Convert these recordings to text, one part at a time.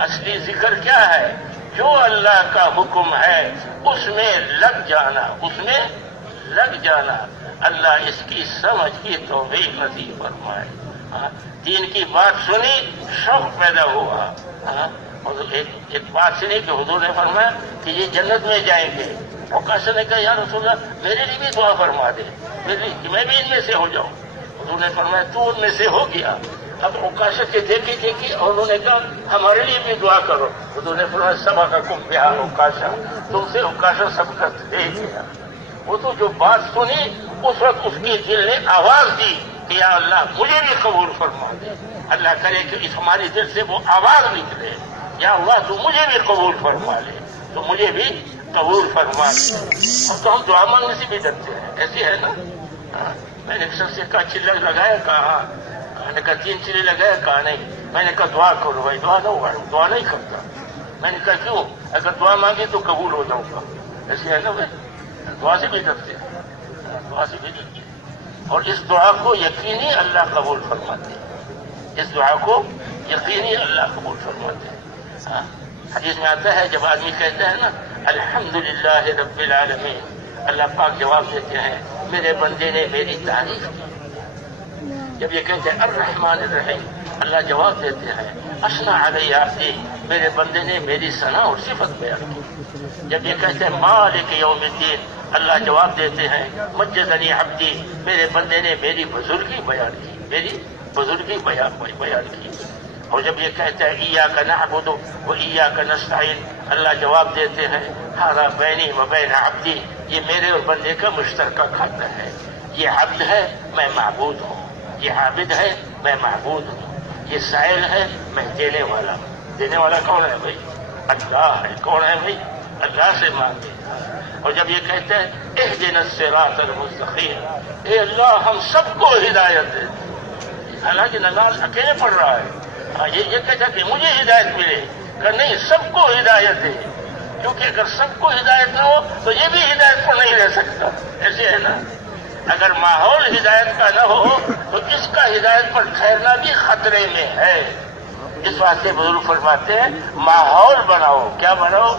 اصلی ذکر کیا ہے؟ جو اللہ کا حکم ہے اس میں لگ جانا، اس میں لگ جانا۔ اللہ اس کی سمجھ کی توفیق نصیب فرمائے۔ دین کی بات سنی، شوق پیدا ہوا۔ اور ایک بات سنی کہ حضور نے فرمایا کہ یہ جنت میں جائیں گے۔ عکاشہ نے کہا یا رسول اللہ میرے لیے بھی دعا فرما دے، میں بھی ان میں سے ہو جاؤں۔ حضور نے فرمایا تو ان میں سے ہو گیا۔ اب عکاشہ کے دیکھی اور انہوں نے کہا ہمارے لیے بھی دعا کرو۔ حضور نے فرمایا سبقکم بہا عکاشہ، تم سے عکاشہ سبقت لے گیا۔ وہ تو جو بات سنی اس وقت اس کی دل نے آواز دی کہ یا اللہ مجھے بھی قبول فرما دے۔ اللہ کرے کہ اس ہماری دل سے وہ آواز نکلے، یا اللہ تو مجھے بھی قبول فرما لے، تو مجھے بھی قبول فرما لے۔ اور تو ہم دعا مانگنے سے بھی ڈرتے ہیں، ایسی ہے نا۔ میں نے سب سے کہا چلے لگایا، کہا میں نے کہا 3 چلے لگایا، کہا نہیں۔ میں نے کہا دعا کرو بھائی، دعا نہ ہوا، دعا نہیں کرتا۔ میں نے کہا کیوں؟ اگر دعا مانگی تو قبول ہو جاؤں گا، ایسی ہے نا بھائی۔ دعا سے بھی ڈرتے ہیں، دعا سے بھی ڈرتے ہیں۔ اور اس دعا کو یقینی اللہ قبول فرماتے ہیں، اس دعا کو یقینی اللہ قبول فرماتے ہیں۔ حدیث میں آتا ہے جب آدمی کہتا ہے نا الحمدللہ رب العالمین، اللہ پاک جواب دیتے ہیں میرے بندے نے میری تعریف کی۔ جب یہ کہتے ہیں الرحمن الرحیم، اللہ جواب دیتے ہیں اثنى علی عبدی، میرے بندے نے میری ثنا اور صفت بیان کی۔ جب یہ کہتے ہیں مالک یوم الدین، اللہ جواب دیتے ہیں مجدنی عبدی، میرے بندے نے میری بزرگی بیان کی، میری بزرگی بیان کی۔ اور جب یہ کہتا ہے ایاک نعبد و ایاک نستعین، اللہ جواب دیتے ہیں ھذا بینی و بین عبدی، یہ میرے اور بندے کا مشترکہ کھاتا ہے۔ یہ عبد ہے میں معبود ہوں، یہ عابد ہے میں معبود ہوں، یہ سائل ہے میں دینے والا ہوں۔ دینے والا کون ہے بھائی؟ اللہ ہے۔ کون ہے بھائی؟ اللہ سے مانگے۔ اور جب یہ کہتے ہیں اہدنا الصراط المستقیم، اے اللہ ہم سب کو ہدایت دے۔ حالانکہ نماز اکیلے پڑھ رہا ہے، یہ کہتا کہ مجھے ہدایت ملے، کہ نہیں سب کو ہدایت دے، کیونکہ اگر سب کو ہدایت نہ ہو تو یہ بھی ہدایت پر نہیں رہ سکتا، ایسے ہے نا۔ اگر ماحول ہدایت کا نہ ہو تو اس کا ہدایت پر ٹھہرنا بھی خطرے میں ہے۔ اس واسطے بزرگ فرماتے ہیں ماحول بناؤ۔ کیا بناؤ؟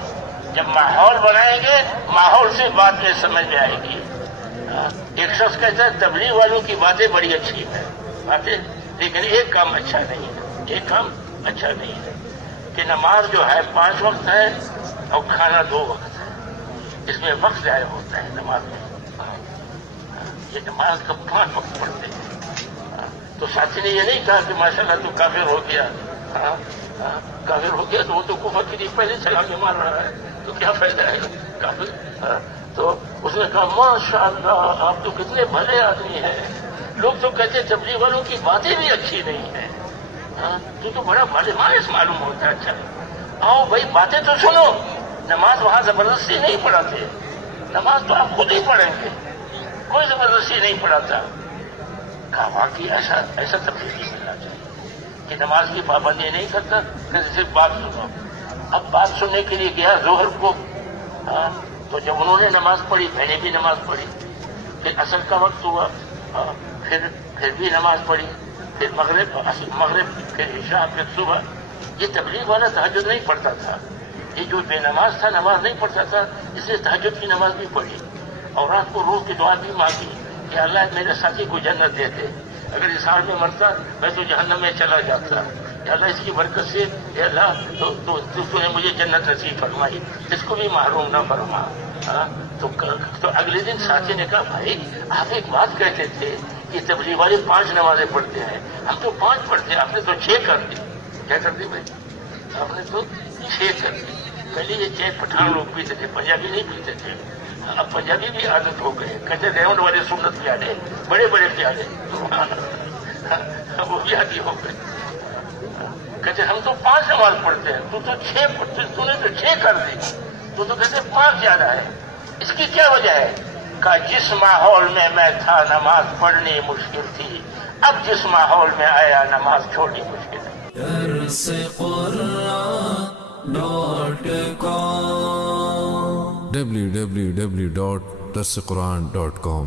جب ماحول بنائیں گے ماحول سے بات میں سمجھ میں آئے گی۔ ایک شخص کہتا ہے تبلیغ والوں کی باتیں بڑی اچھی ہیں باتیں، لیکن ایک کام اچھا نہیں ہے، ایک کام اچھا نہیں ہے کہ نماز جو ہے 5 وقت ہے اور کھانا 2 وقت ہے، اس میں وقت ضائع ہوتا ہے نماز میں۔ یہ نماز کا 5 وقت پڑھتے ہیں۔ تو ساتھی نے یہ نہیں کہا کہ ماشاءاللہ تو کافر ہو گیا، کافر ہو گیا تو وہ تو کفر کے لیے پہلے سلام مار رہا ہے، تو کیا فائدہ ہے کافر۔ تو اس نے کہا ماشاءاللہ آپ تو کتنے بھلے آدمی ہیں، لوگ تو کہتے ہیں تبلیغ والوں کی باتیں بھی اچھی نہیں ہیں، تو بڑا بھلے مانس معلوم ہوتا ہے۔ اچھا آؤ بھائی باتیں تو سنو، نماز وہاں زبردستی نہیں پڑھاتے، نماز تو آپ خود ہی پڑھیں گے، کوئی زبردستی نہیں پڑھاتا۔ کہا واقعی ایسا تبلیغ نہیں ملنا چاہیے کہ نماز کی پابندی نہیں کرتا، صرف بات سنو۔ اب بات سننے کے لیے گیا ظہر کو، تو جب انہوں نے نماز پڑھی میں نے بھی نماز پڑھی، پھر عصر کا وقت ہوا، پھر بھی نماز پڑھی، پھر مغرب، پھر عشاء، پھر صبح۔ یہ تبلیغ والا تہجد نہیں پڑھتا تھا، یہ جو بے نماز تھا نماز نہیں پڑھتا تھا، اس لیے تہجد کی نماز بھی پڑھی اور رات کو روح کی دعا بھی مانگی کہ اللہ میرے ساتھی کو جنت دیتے، اگر اس حال میں مرتا میں تو جہنم میں چلا جاتا، یا اللہ اس کی برکت سے یا اللہ تو نے مجھے جنت نصیب فرمائی، اس کو بھی محروم نہ فرما۔ تو اگلے دن ساتھی نے کہا بھائی آپ ایک بات کہتے تھے کہ تبلیغ والے 5 نمازیں پڑھتے ہیں، ہم تو 5 پڑھتے ہیں، آپ نے تو 6 کر دی۔ کیا کر دی بھائی؟ آپ نے تو 6 کر دی۔ پہلے یہ 6 پٹھان لوگ پیتے تھے، پنجابی نہیں پیتے تھے، اب پنجابی بھی عادت ہو گئے، کہتے ریونڈ والے سنت پیالے، بڑے بڑے پیالے وہ بھی عادی ہو گئے۔ کہتے ہم تو 5 نماز پڑھتے ہیں، تو 6 پڑھتے، تو نے تو 6 کر دی، تو کہتے 5 زیادہ ہے، اس کی کیا وجہ ہے؟ کہ جس ماحول میں تھا نماز پڑھنی مشکل تھی، اب جس ماحول میں آیا نماز چھوڑنی مشکل ہے۔ www.darsequran.com